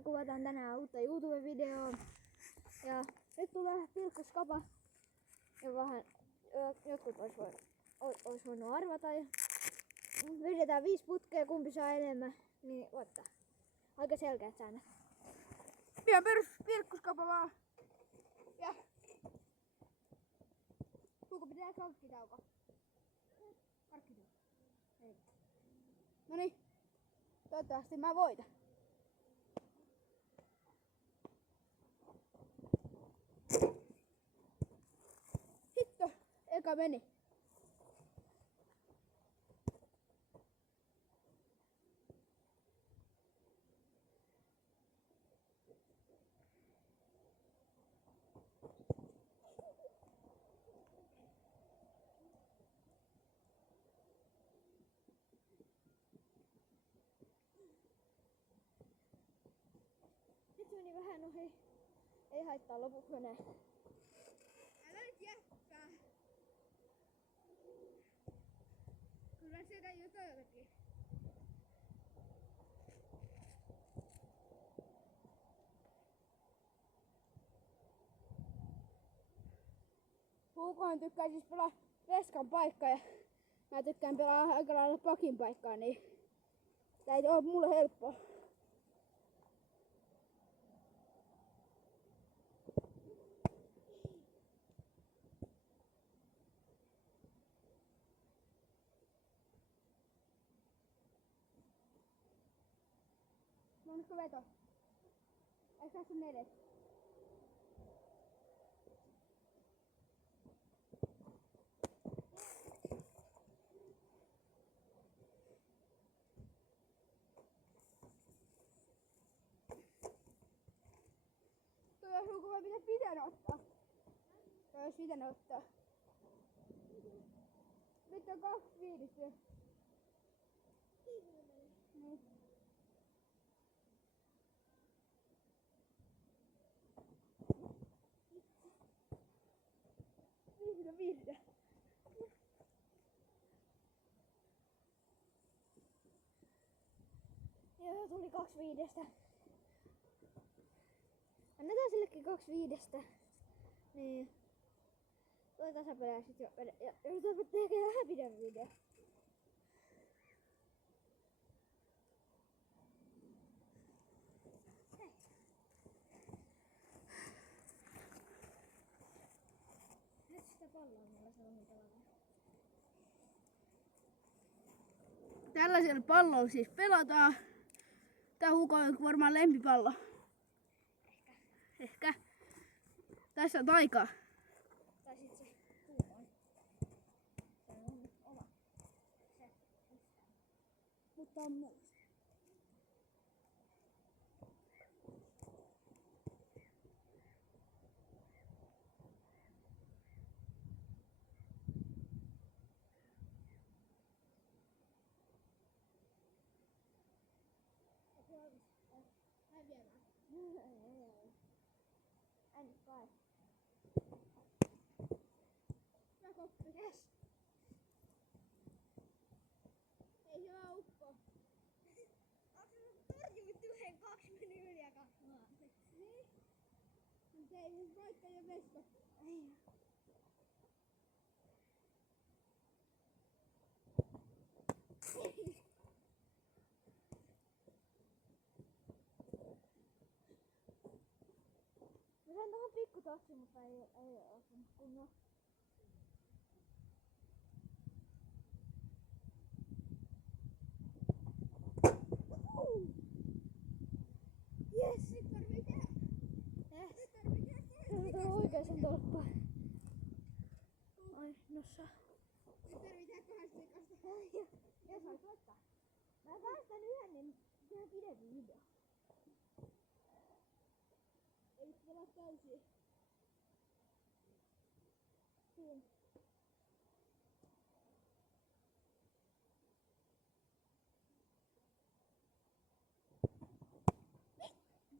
me kuvataan tänään uutta YouTube-videoa. Ja nyt tulee pilkkuskapa. Ja vähän jotkut ois voinut arvata. Vedetään 5 putkea, kumpi saa enemmän. Niin ottaa. Aika selkeät säännöt. Pian perus pilkkuskapa vaan. Ja kuinka pitää karkkitauko? Karkkitauko. Ei. Noniin. Toivottavasti mä voitan. Hitto, eka meni. Nyt meni vähän ohi. Ei haittaa, lopuksi menee. Älä nyt jättää. Kyllä sieltä jotakin. Huukohan tykkää siis pelaa veskan paikkaa ja mä tykkään pelaa aika lailla pakin paikkaa, niin tää ei oo mulle helppoa. Monesko veto? Eikö tässä on 4? Toi olisi lukuva mitä pitänyt ottaa. Toi olisi pitänyt ottaa. Nyt on 2 viidistä. Niin. Vihdä. Joo, tuli 2 viidestä. Annetaan sillekin 2 viidestä. Niin. Tulee tasapeli ja sit yritetään tehdä vähän pidemmän video. Hei. Nyt sitä palloa mulla sanoo pelata. Tällaisella pallolla siis pelataan. Tää Huuko on varmaan lempipallo. Ehkä. Tässä on taikaa. Tai sit se Huukon. Se on oma. Se. Mutta on muuta. Häviämään. And 5. Hyvä koppi. Yes. Ei se vaan ukko. Onko se torjumit yhden 2 meni yli ja 2 maan? Niin. Se ei nyt paikka ja veska. Ei. Mä sain tohon pikku tossi, mutta ei osunut kunnon. Jes, nyt tarvii tehdä. Yes. Nyt tarvii tehdä Se on oikeeseen tolppaan. Ai, nossa. Nyt tarvii tehdä 2 sekasta. Jos on totta. Mä päästän yhden, niin se on pidempi video. Ei pelaa täysin. Siinä.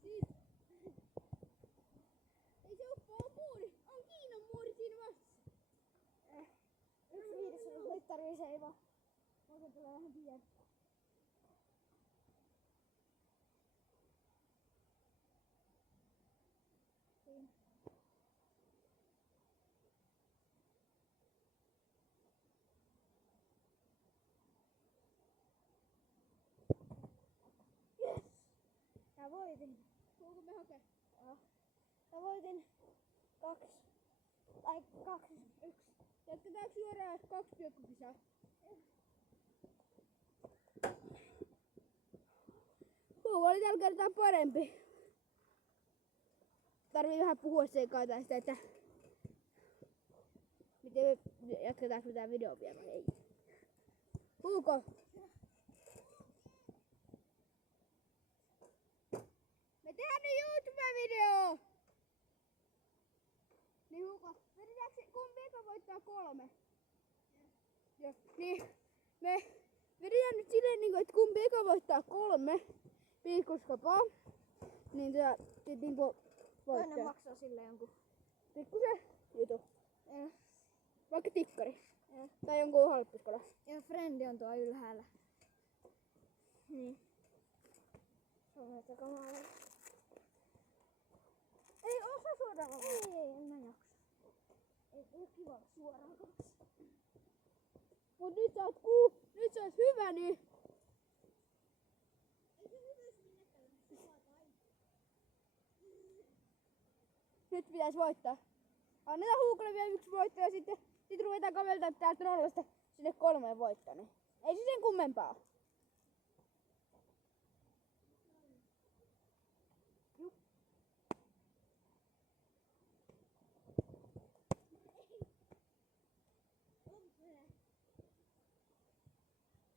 Siitä. Ei se uppoo muuri. On Kiinan muuri siinä vastassa. 1/5 on nyt tarvii seivaa. Muuten tulee vähän pieni. tehdä. Tuuko me hakee? Joo. Mä voitin 2. Tai 2-1. Jatketaanko suoraan 2 pilkkukisaa? Huuko oli tällä kertaa parempi. Tarvii vähän puhua seikaataan sitä, että miten me jatketaanko tää video vielä vai ei. Huuko! Me tehdään nyt YouTube-video! Niin Huuko, vedetäänkö kumpi eka voittaa 3? Joo. Niin me vedetään nyt silleen niinku, että kumpi eka voittaa 3 piiskuskapaa. Niin sit niinku voittaa. Toinen maksaa sille jonkun. Pikkusen jutu. Ja, Vaikka tikkari. ja, Tai jonkun halppiskola. ja frendi on tuo ylhäällä. Niin. Se on näitä kamalaa. Ei osaa suoraan olla. Ei, en mä jaksa. Ei ole kiva olla suoraan kaksi. Mut nyt sä oot nyt sä oot hyvä niin. Nyt pitäis voittaa. Annetaan Huukolle vielä 1 voitto ja sitten ruvetaan kaveltaa täältä 0 sinne 3 voittoon. Niin. Ei se sen kummempaa.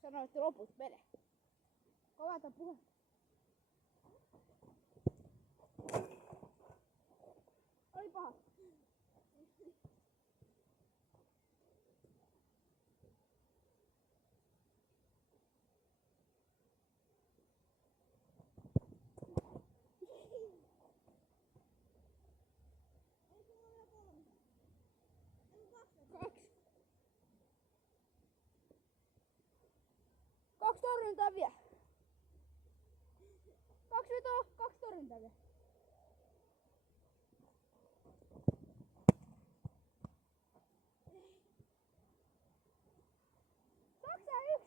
Sanoin, että loput mene. Kovata puhe. Oli paha. Kaksi torjuntaa vielä. 2 vetoa, 2 torjuntaa vielä.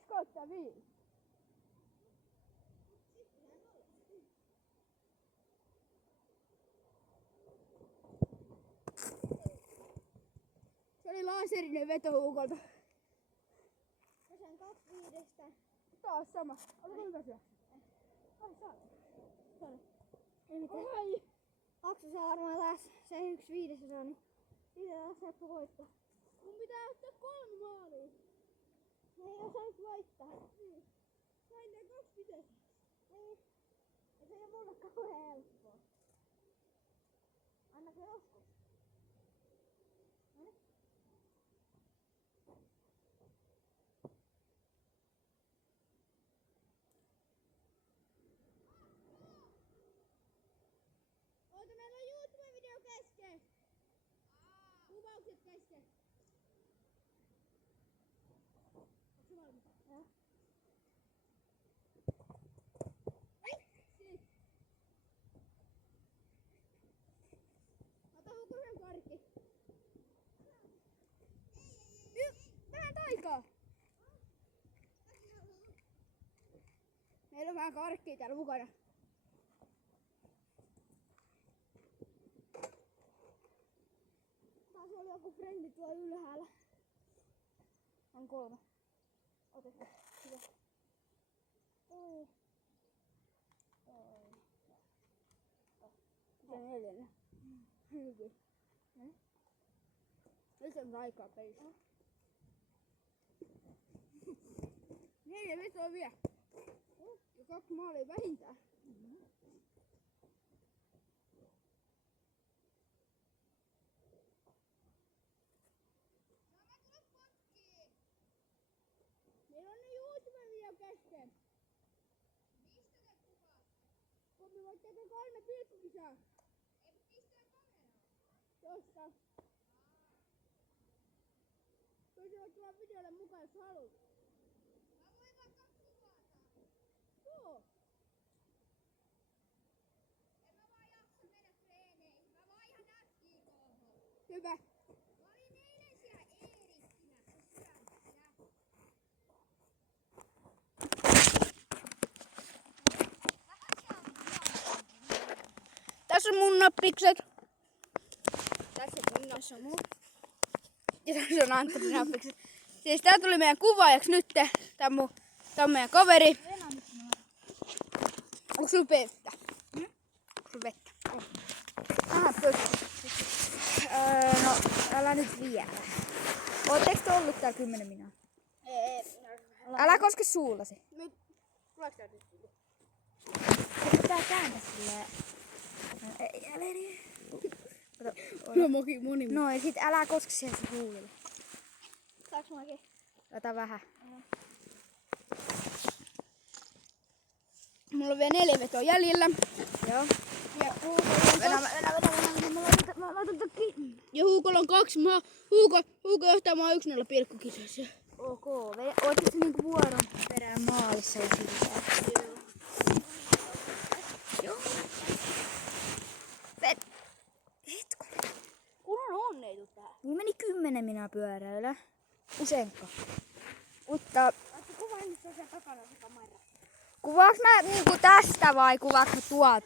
Saaks sä 1/5? Se oli laserinen veto Huukolta. Mä sain 2/5. Taas sama. Oliko hyvä syö? Ai saa. Sano. Ei mitään. Ai. Aksu saa varmaan taas se 1/5 se on, niin siitä taas helppo voittaa. Mun pitää ottaa 3 maalia. No ei osannut voittaa. Niin. Sain ne 2 pitäisi. Ei. Ja se ei ole mulle kauhean helppoa. Anna se joskus. Noniin. Oota, meillä on YouTube-video kesken. Kuvaukset kesken. Onko se valmis? Joo. Sit. Ota Huukosen karkki. Vähän taikaa. Meillä on vähän karkkia täällä mukana. Taas oli joku frendi tuolla ylhäällä. On 3. Otetaan. Hyvä. Oi. Se on 4. Hyvin. Nyt on aikaa pelissä. 4 vetoa vielä. Ja 2 maalia vähintään. Meillä on ne YouTube-video kesken. Mistä te kuvaatte? Kun me voit tehdä 3 pilkkukisaa. Ei, mistä kameraa? Tosta. Tosi voit tulla videolle mukaan, jos haluat. Mä voin vaikka kuvata. Joo. En mä vaan jaksa mennä treeneihin. Mä vaihan SJK:hon. Hyvä. Mä olin eilen siellä Eerikkinässä syömässä. Tässä on mun nappikset. Tässä on mun. Ja tässä on Antonin nappikset. Siis tää tuli meidän kuvaajaksi nyt. Tää on meidän kaveri. Onko sulla vettä? Onko sulla vettä? Aha, pössi. No, älä nyt vielä. Ootteko te ollut täällä 10 minuuttia? Ei. Älä koske suullasi. Nyt. Tuleeko tää nyt? Se pitää kääntää silleen. Älä niin. No moni. No ja sit älä koske siihen sun huulille. Saaks mäkin? Ota vähän. Mulla on vielä 4 vetoa jäljellä. Joo. Ja Huukolla Mä laitan tän kiinni. Ja Huukolla on 2. Huuko johtaa maa 1-0 pilkkukisassa. Ok. Ootteko se niinku vuoron perään maalissa ja sisään? Joo. Hetkonen. Kunhan onneitu tää. Niin meni 10 minä pyöräillä. Usenkka. Mutta Ootko kuvannut se siellä takana se kamera? kuvaaks mä niinku tästä vai kuvaaks mä tuot?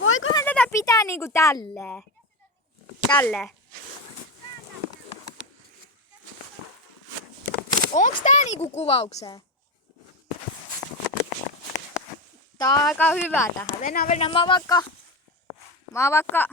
Voikohan tätä pitää niinku tälleen? Tälleen. Onks tää niinku kuvaukseen? Tää on aika hyvä tähän. Venä. Mä vaikka...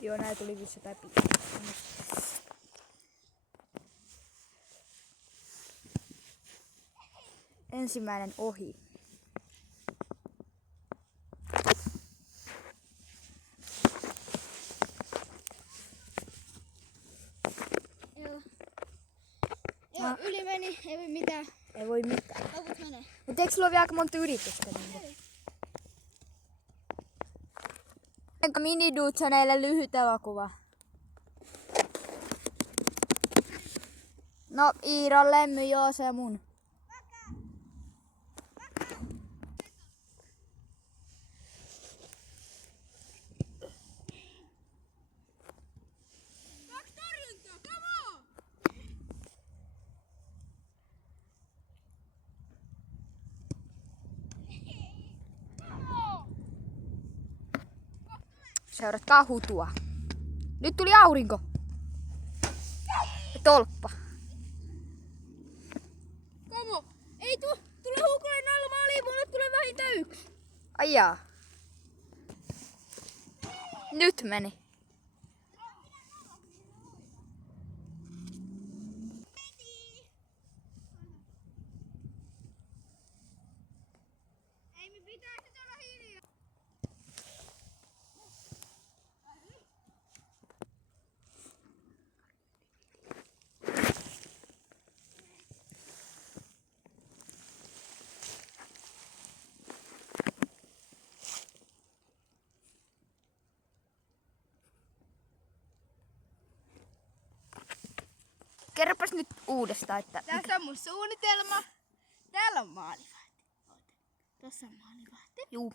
Joo, näin tuli vissi tai pitää. Ensimmäinen ohi. Joo, yli meni, ei voi mitään. Ei voi mitään. Loput menee. Mutta eikö sulla ole vielä aika monta yritystä? Enkä Mini-Dutsoneille lyhyt elokuva. No, Iiron lemmy, joo, se mun. Kaksi torjuntaa, come on! Seuratkaa hutua. Nyt tuli aurinko. Ja tolppa. Kamo, ei tule Huukolle 0 maaliin, mulle tulee vähintään 1. Ai jaa. Nyt meni. Ei me pitää sitä olla hiljaa. Kerropas nyt uudestaan, että... Tässä on mun suunnitelma. Täällä on maalivahti. Tässä on maalivahti. Juu,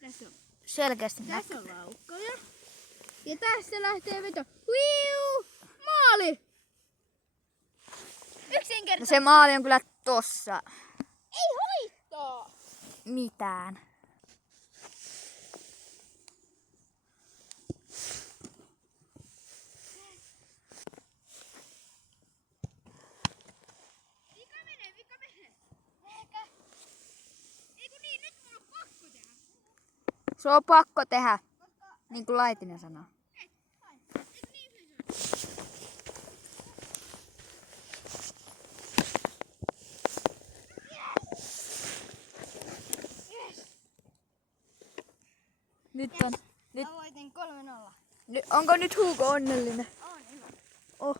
Tässä on, selkeästi näkyy. tässä on laukkoja. Ja tässä lähtee veto. Wiu! Maali! No Yksinkertaisesti. se maali on kyllä tossa. Ei haittaa. Mitään. Se on pakko tehdä, niin kuin Laitinen sanoo. Nyt on. Nyt, Mä voitin 3-0. onko nyt Hugo onnellinen? On hyvä. Oh.